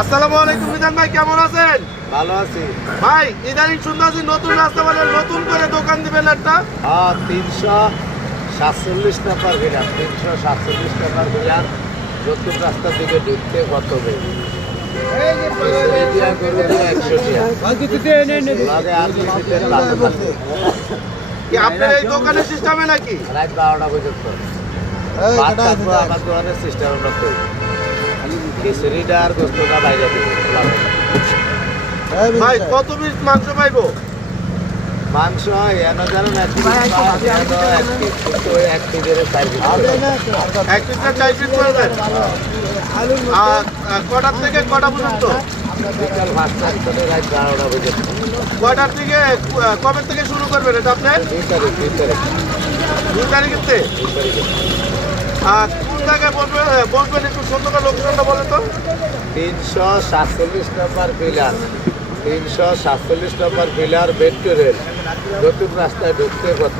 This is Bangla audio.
আসসালামু আলাইকুম মিজান ভাই, কেমন আছেন? ভালো আছি। ভাই ইদানিং শুনতেছি নতুন রাস্তা বলে নতুন করে দোকান দিবেন একটা। 347 টাকার ভিড়ার 347 টাকার ভিড়ার নতুন রাস্তা থেকে ঢুকতে কত বের কি আপনার এই দোকানের সিস্টেমে নাকি? রাত 12টা পর্যন্ত আমার দোকানের সিস্টেম খিচুড়িটা আর গোস্তটা বাইরে দিব। ভাই কত পিস মাংস পাইবো? মাংস এনে জানেন এক পিস কিন্তু ওই এক পিসের 4 পিস এক পিসে 4 পিস করবেন। আর কটার থেকে কটা পর্যন্ত? বিকাল 5টা থেকে রাত 12টা পর্যন্ত। কটার থেকে কবে থেকে শুরু করবেন এটা আপনি? 2 তারিখ 2 তারিখেতে। আর কোন জায়গায় বলবেন একটু সুন্দর করে লোকেশনটা বলেন তো। 347 নম্বর পিলার 347 নম্বর পিলার মেট্রো রেল নতুন রাস্তায় ঢুকতে কত